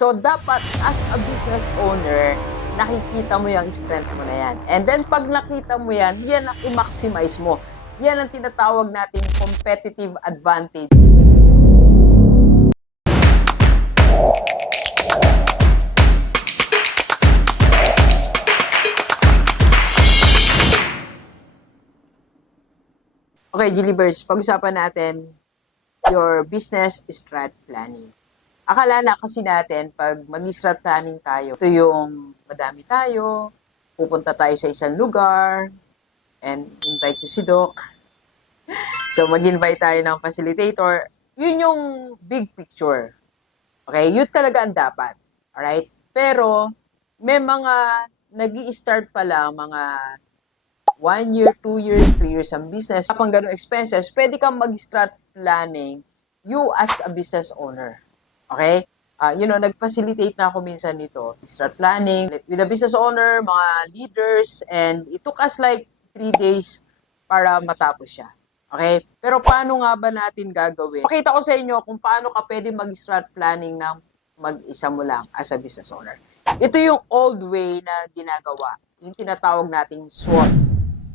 So, dapat as a business owner, nakikita mo yung strength mo na yan. And then, pag nakita mo yan, yan ang i-maximize mo. Yan ang tinatawag nating competitive advantage. Okay, Gilibers, pag-usapan natin your business strat planning. Akala na kasi natin, pag mag-strat planning tayo, ito yung madami tayo, pupunta tayo sa isang lugar, and invite ko si Doc. So, mag-invite tayo ng facilitator. Yun yung big picture. Okay? Yun talaga ang dapat. Alright? Pero, may mga nag start pa lang, mga one year, two years, three years ang business, kapag ganun expenses, pwede kang mag-strat planning you as a business owner. Okay? Ah, you know, nag-facilitate na ako minsan nito. Strat planning with a business owner, mga leaders, and it took us like three days para matapos siya. Okay? Pero paano nga ba natin gagawin? Pakita ko sa inyo kung paano ka pwede mag-strat planning ng mag-isa mo lang as a business owner. Ito yung old way na ginagawa. Yung tinatawag nating SWOT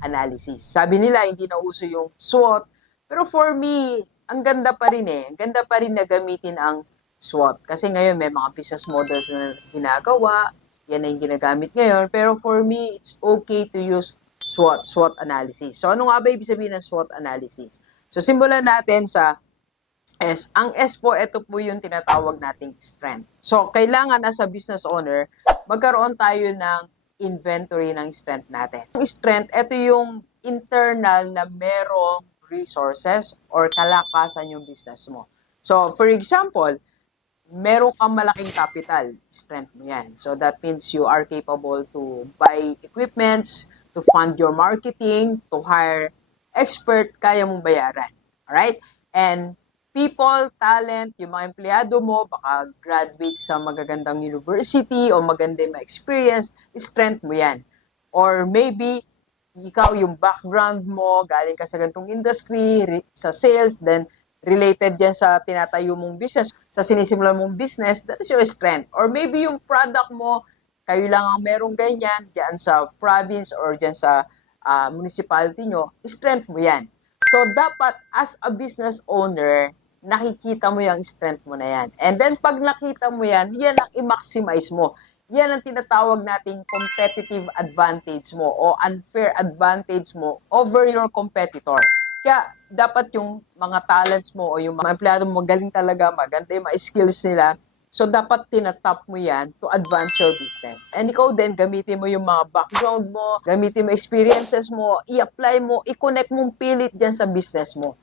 analysis. Sabi nila, hindi na uso yung SWOT. Pero for me, ang ganda pa rin eh. Ang ganda pa rin na gamitin ang SWOT. Kasi ngayon may mga business models na ginagawa. Yan na yung ginagamit ngayon. Pero for me, it's okay to use SWOT, SWOT analysis. So ano nga ba ibig sabihin ng SWOT analysis? So simulan natin sa S. Ang S po, ito po yung tinatawag nating strength. So kailangan as a business owner, magkaroon tayo ng inventory ng strength natin. Ang strength, ito yung internal na merong resources or kalakasan yung business mo. So, for example, meron kang malaking capital, strength mo yan. So, that means you are capable to buy equipments, to fund your marketing, to hire expert, kaya mong bayaran. Alright? And people, talent, yung mga empleyado mo, baka graduate sa magagandang university o magandang ma-experience, strength mo yan. Or maybe, ikaw yung background mo, galing ka sa gantong industry, sa sales, then related yan sa tinatayo mong business, sa sinisimulan mong business, that is your strength. Or maybe yung product mo, kayo lang ang merong ganyan, dyan sa province or dyan sa ah, municipality nyo, strength mo yan. So, dapat as a business owner, nakikita mo yung strength mo na yan. And then, pag nakita mo yan, yan ang i-maximize mo. Yan ang tinatawag nating competitive advantage mo o unfair advantage mo over your competitor. Kaya, dapat yung mga talents mo o yung mga empleyado mo magaling talaga, maganda yung mga skills nila. So, dapat tinatap mo yan to advance your business. And ikaw din, gamitin mo yung mga background mo, gamitin mo experiences mo, i-apply mo, i-connect mong pilit dyan sa business mo.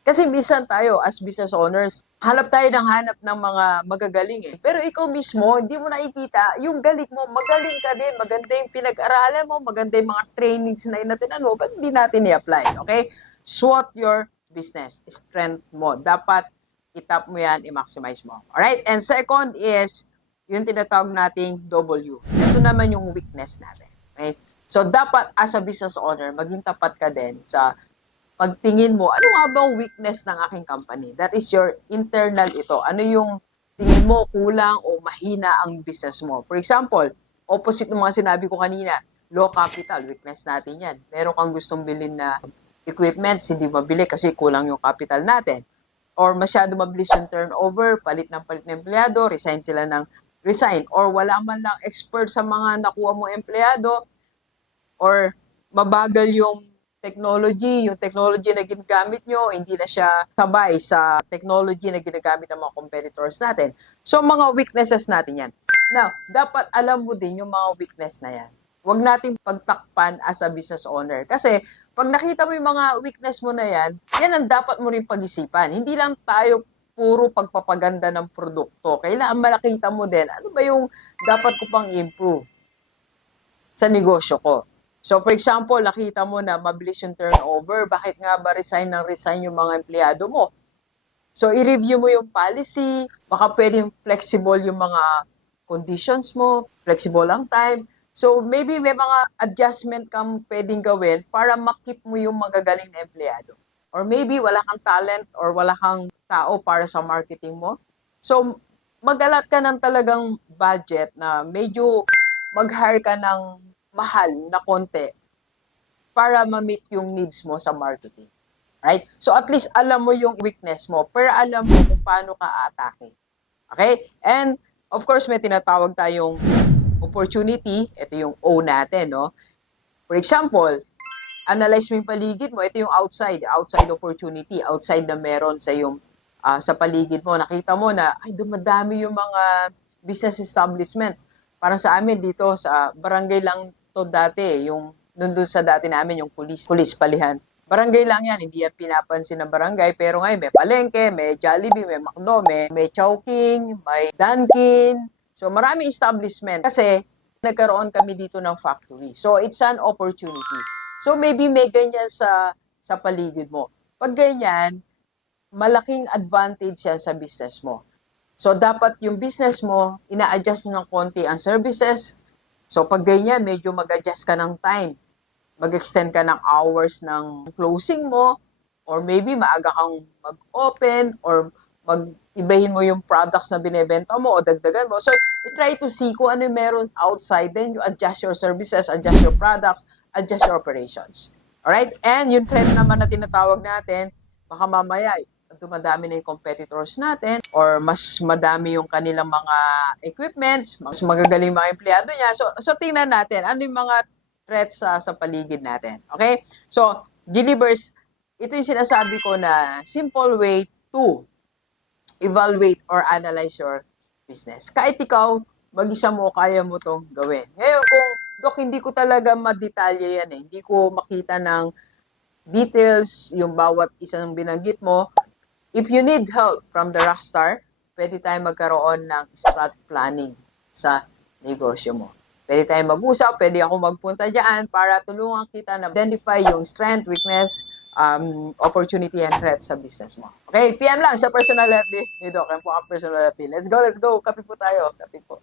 Kasi minsan tayo, as business owners, hanap tayo ng hanap ng mga magagaling eh. Pero ikaw mismo, hindi mo nakikita, yung galing mo, magaling ka din, maganda yung pinag-aralan mo, maganda yung mga trainings na inatinan mo, ba't hindi natin i-apply, okay? SWOT your business, strength mo. Dapat itap mo yan, i-maximize mo. Alright? And second is, yung tinatawag nating W. Ito naman yung weakness natin. Okay? So, dapat as a business owner, maging tapat ka din sa pagtingin mo, ano nga ba weakness ng aking company? That is your internal ito. Ano yung tingin mo kulang o mahina ang business mo? For example, opposite ng mga sinabi ko kanina, low capital, weakness natin yan. Meron kang gustong bilhin na equipments, hindi mabili kasi kulang yung capital natin. Or masyado mabilis yung turnover, palit ng palit ng empleyado, resign sila ng resign. Or wala man lang expert sa mga nakuha mo empleyado, or mabagal yung technology, yung technology na ginagamit nyo, hindi na siya sabay sa technology na ginagamit ng mga competitors natin. So, mga weaknesses natin yan. Now, dapat alam mo din yung mga weakness na yan. Huwag nating pagtakpan as a business owner. Kasi, pag nakita mo yung mga weakness mo na yan, yan ang dapat mo rin pag-isipan. Hindi lang tayo puro pagpapaganda ng produkto. Kailangan malakita mo din, ano ba yung dapat ko pang improve sa negosyo ko. So, for example, nakita mo na mabilis yung turnover. Bakit nga ba resign ng resign yung mga empleyado mo? So, i-review mo yung policy. Baka pwedeng flexible yung mga conditions mo. Flexible ang time. So, maybe may mga adjustment kang pwedeng gawin para makip mo yung magagaling na empleyado. Or maybe wala kang talent or wala kang tao para sa marketing mo. So, mag-alat ka ng talagang budget na medyo mag-hire ka ng mahal na konti para ma-meet yung needs mo sa marketing. Right? So at least alam mo yung weakness mo, pero alam mo kung paano ka atake. Okay? And of course, may tinatawag tayong opportunity. Ito yung O natin, no? For example, analyze mo yung paligid mo. Ito yung outside, outside opportunity, outside na meron sa yung ah, sa paligid mo. Nakita mo na ay dumadami yung mga business establishments. Parang sa amin dito sa barangay lang to dati, yung nandun sa dati namin yung kulis, kulis palihan. Barangay lang yan, hindi yan pinapansin ng barangay. Pero ngayon may palengke, may Jollibee, may McDo, may, may Chowking, may Dunkin. So maraming establishment. Kasi nagkaroon kami dito ng factory. So it's an opportunity. So maybe may ganyan sa sa paligid mo. Pag ganyan, malaking advantage yan sa business mo. So dapat yung business mo, ina-adjust mo ng konti ang services. So pag ganyan, medyo mag-adjust ka ng time. Mag-extend ka ng hours ng closing mo or maybe maaga kang mag-open or mag-ibahin mo yung products na binebenta mo o dagdagan mo. So, you try to see kung ano yung meron outside, then you adjust your services, adjust your products, adjust your operations. Alright? And yung trend naman na tinatawag natin, baka mamaya, dumadami na yung competitors natin or mas madami yung kanilang mga equipments, mas magagaling mga empleyado niya. So, so tingnan natin, ano yung mga threats sa, sa paligid natin. Okay? So, Gilibers, ito yung sinasabi ko na simple way to evaluate or analyze your business. Kahit ikaw, mag-isa mo, kaya mo to gawin. Ngayon, kung, Dok, hindi ko talaga madetalye yan eh. Hindi ko makita ng details, yung bawat isang binanggit mo. If you need help from the rockstar, pwede tayo magkaroon ng strat planning sa negosyo mo. Pwede tayo mag-usap, pwede ako magpunta dyan para tulungan kita na identify yung strength, weakness, um, opportunity, and threat sa business mo. Okay, PM lang sa personal FB ni Doc. Yan po ang personal FB. Let's go, let's go. Kape po tayo. Kape po.